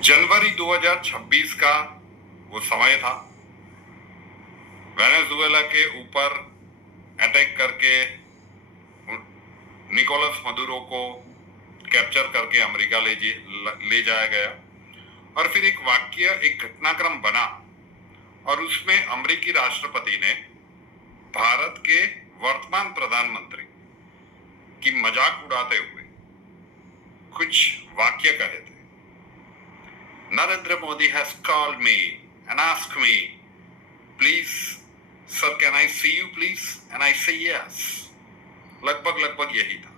जनवरी 2026 का वो समय था। वेनेजुएला के ऊपर अटैक करके निकोलस मदुरो को कैप्चर करके अमेरिका ले जाया गया और फिर एक घटनाक्रम बना और उसमें अमेरिकी राष्ट्रपति ने भारत के वर्तमान प्रधानमंत्री की मजाक उड़ाते हुए कुछ वाक्य कहे थे। Narendra Modi has called me and asked me, please sir can I see you please, and I say yes. लगभग यही था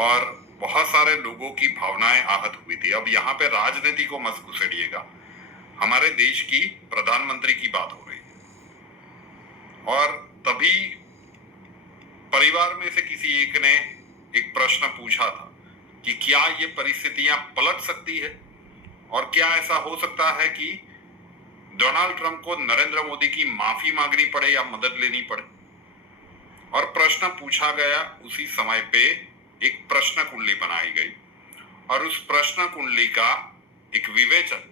और बहुत सारे लोगों की भावनाएं आहत हुई थी। अब यहाँ पे राजनीति को मत घुसेड़िएगा, हमारे देश की प्रधानमंत्री की बात हो रही है। और तभी परिवार में से किसी एक ने एक प्रश्न पूछा था कि क्या ये परिस्थितियां पलट सकती है और क्या ऐसा हो सकता है कि डोनाल्ड ट्रंप को नरेंद्र मोदी की माफी मांगनी पड़े या मदद लेनी पड़े। और प्रश्न पूछा गया, उसी समय पे एक प्रश्न कुंडली बनाई गई और उस प्रश्न कुंडली का एक विवेचन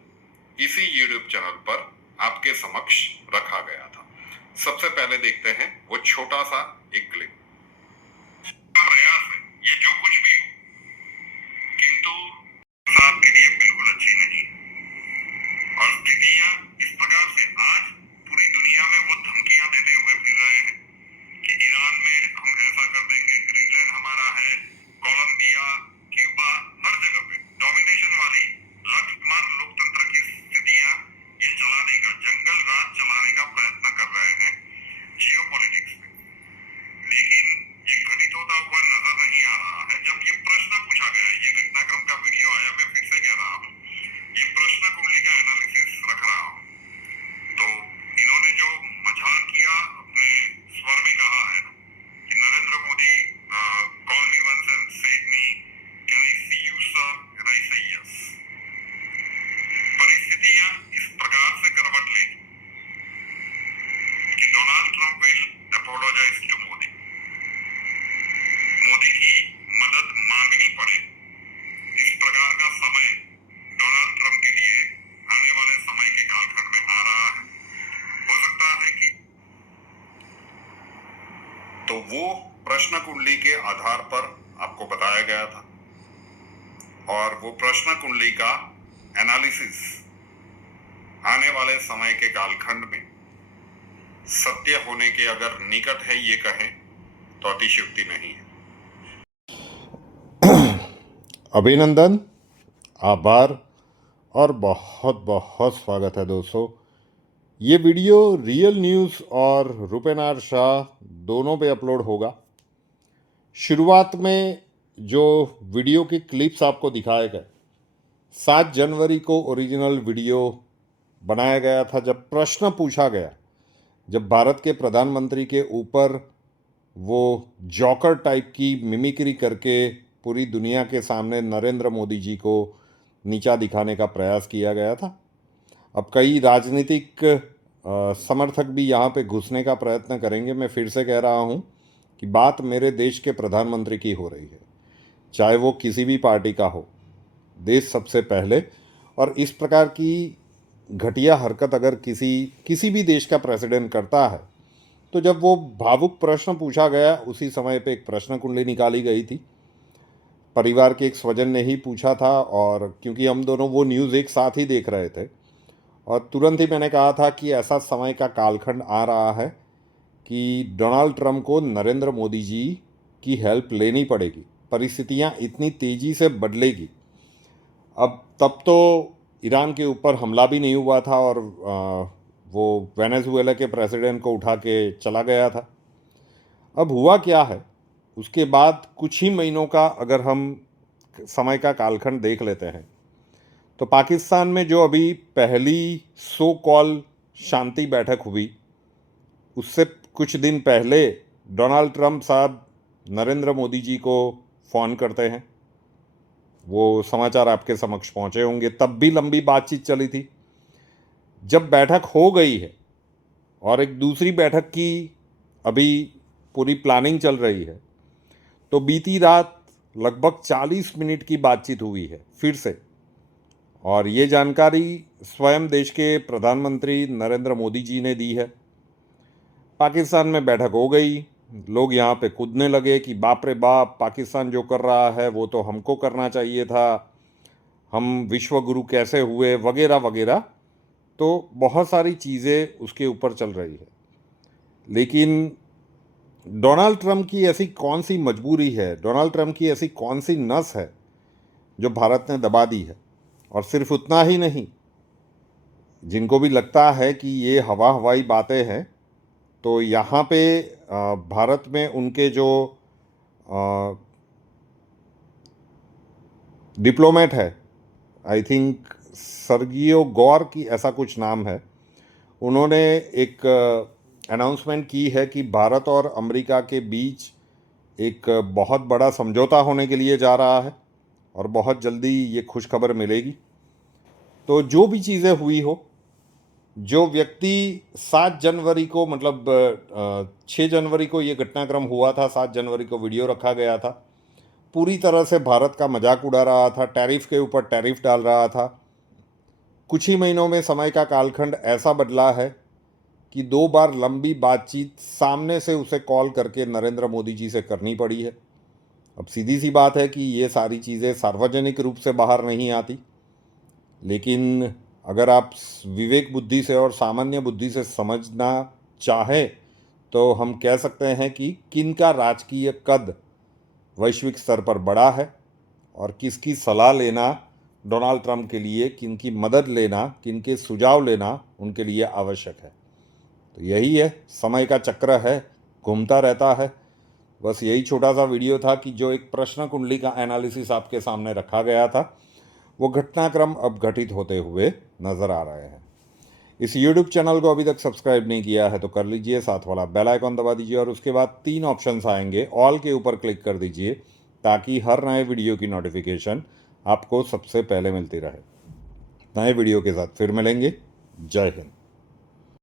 इसी यूट्यूब चैनल पर आपके समक्ष रखा गया था। सबसे पहले देखते हैं वो छोटा सा एक क्लिप। प्रयास है ये जो कुछ भी हो, किंतु आपके लिए बिल्कुल अच्छी नहीं है और स्थितियां इस प्रकार से आज पूरी दुनिया में वो धमकियां देते हुए फिर रहे हैं कि ईरान में हम ऐसा कर देंगे, ग्रीनलैंड हमारा है, कोलंबिया, क्यूबा, हर जगह पे डोमिनेशन वाली लठमार लोकतंत्र की स्थितियां ये चलाने का, जंगल राज चलाने का प्रयत्न कर रहे हैं जियोपॉलिटिक्स में। लेकिन ये घटित होता हुआ नजर नहीं आ रहा है। जब ये प्रश्न पूछा गया, ये घटनाक्रम का वीडियो आया, मैं फिर से कह रहा हूँ, ये प्रश्न कुंडली का एनालिसिस रख रहा हूँ, तो इन्होंने जो मजाक किया अपने स्वर में कहा है कि Narendra Modi call me once and said me can I see you sir, and I say yes. परिस्थितियां इस प्रकार से करवट लेंगी कि Donald Trump will apologize to Modi, Modi की मदद मांगनी पड़े। इस प्रकार का समय डोनाल्ड ट्रंप के लिए आने वाले समय के कालखंड में आ रहा है। हो सकता है कि तो वो प्रश्न कुंडली के आधार पर आपको बताया गया था और वो प्रश्न कुंडली का एनालिसिस आने वाले समय के कालखंड में सत्य होने के अगर निकट है ये कहें तो अतिशयोक्ति नहीं है। अभिनंदन, आभार और बहुत बहुत स्वागत है दोस्तों। ये वीडियो रियल न्यूज़ और रुपेनार शाह दोनों पे अपलोड होगा। शुरुआत में जो वीडियो की क्लिप्स आपको दिखाए गए, 7 जनवरी को ओरिजिनल वीडियो बनाया गया था जब प्रश्न पूछा गया, जब भारत के प्रधानमंत्री के ऊपर वो जॉकर टाइप की मिमिक्री करके पूरी दुनिया के सामने नरेंद्र मोदी जी को नीचा दिखाने का प्रयास किया गया था। अब कई राजनीतिक समर्थक भी यहाँ पे घुसने का प्रयत्न करेंगे। मैं फिर से कह रहा हूँ कि बात मेरे देश के प्रधानमंत्री की हो रही है, चाहे वो किसी भी पार्टी का हो, देश सबसे पहले। और इस प्रकार की घटिया हरकत अगर किसी भी देश का प्रेसिडेंट करता है, तो जब वो भावुक प्रश्न पूछा गया, उसी समय पे एक प्रश्न कुंडली निकाली गई थी। परिवार के एक स्वजन ने ही पूछा था और क्योंकि हम दोनों वो न्यूज़ एक साथ ही देख रहे थे और तुरंत ही मैंने कहा था कि ऐसा समय का कालखंड आ रहा है कि डोनाल्ड ट्रंप को नरेंद्र मोदी जी की हेल्प लेनी पड़ेगी, परिस्थितियां इतनी तेज़ी से बदलेगी। अब तब तो ईरान के ऊपर हमला भी नहीं हुआ था और वो वेनेजुएला के प्रेसिडेंट को उठा के चला गया था। अब हुआ क्या है, उसके बाद कुछ ही महीनों का अगर हम समय का कालखंड देख लेते हैं, तो पाकिस्तान में जो अभी पहली सो कॉल शांति बैठक हुई, उससे कुछ दिन पहले डोनाल्ड ट्रंप साहब नरेंद्र मोदी जी को फ़ोन करते हैं। वो समाचार आपके समक्ष पहुंचे होंगे। तब भी लंबी बातचीत चली थी। जब बैठक हो गई है और एक दूसरी बैठक की अभी पूरी प्लानिंग चल रही है, तो बीती रात लगभग 40 मिनट की बातचीत हुई है फिर से। और ये जानकारी स्वयं देश के प्रधानमंत्री नरेंद्र मोदी जी ने दी है। पाकिस्तान में बैठक हो गई, लोग यहाँ पे कूदने लगे कि बाप रे बाप, पाकिस्तान जो कर रहा है वो तो हमको करना चाहिए था, हम विश्व गुरु कैसे हुए, वगैरह वगैरह। तो बहुत सारी चीज़ें उसके ऊपर चल रही है। लेकिन डोनाल्ड ट्रंप की ऐसी कौन सी मजबूरी है, डोनाल्ड ट्रंप की ऐसी कौन सी नस है जो भारत ने दबा दी है? और सिर्फ उतना ही नहीं, जिनको भी लगता है कि ये हवाई बातें हैं, तो यहाँ पे भारत में उनके जो डिप्लोमेट है, आई थिंक सर्गियो गौर की ऐसा कुछ नाम है, उन्होंने एक अनाउंसमेंट की है कि भारत और अमेरिका के बीच एक बहुत बड़ा समझौता होने के लिए जा रहा है और बहुत जल्दी ये खुशखबर मिलेगी। तो जो भी चीज़ें हुई हो, जो व्यक्ति 7 जनवरी को, मतलब 6 जनवरी को ये घटनाक्रम हुआ था, 7 जनवरी को वीडियो रखा गया था, पूरी तरह से भारत का मजाक उड़ा रहा था, टैरिफ के ऊपर टैरिफ डाल रहा था। कुछ ही महीनों में समय का कालखंड ऐसा बदला है कि 2 बार लंबी बातचीत सामने से उसे कॉल करके नरेंद्र मोदी जी से करनी पड़ी है। अब सीधी सी बात है कि ये सारी चीज़ें सार्वजनिक रूप से बाहर नहीं आती, लेकिन अगर आप विवेक बुद्धि से और सामान्य बुद्धि से समझना चाहें तो हम कह सकते हैं कि किनका राजकीय कद वैश्विक स्तर पर बड़ा है और किसकी सलाह लेना डोनाल्ड ट्रंप के लिए, किनकी मदद लेना, किनके सुझाव लेना उनके लिए आवश्यक है। तो यही है, समय का चक्र है, घूमता रहता है। बस यही छोटा सा वीडियो था कि जो एक प्रश्न कुंडली का एनालिसिस आपके सामने रखा गया था, वो घटनाक्रम अब घटित होते हुए नज़र आ रहे हैं। इस YouTube चैनल को अभी तक सब्सक्राइब नहीं किया है तो कर लीजिए, साथ वाला बेल आइकॉन दबा दीजिए और उसके बाद 3 ऑप्शंस आएंगे, ऑल के ऊपर क्लिक कर दीजिए ताकि हर नए वीडियो की नोटिफिकेशन आपको सबसे पहले मिलती रहे। नए वीडियो के साथ फिर मिलेंगे। जय हिंद।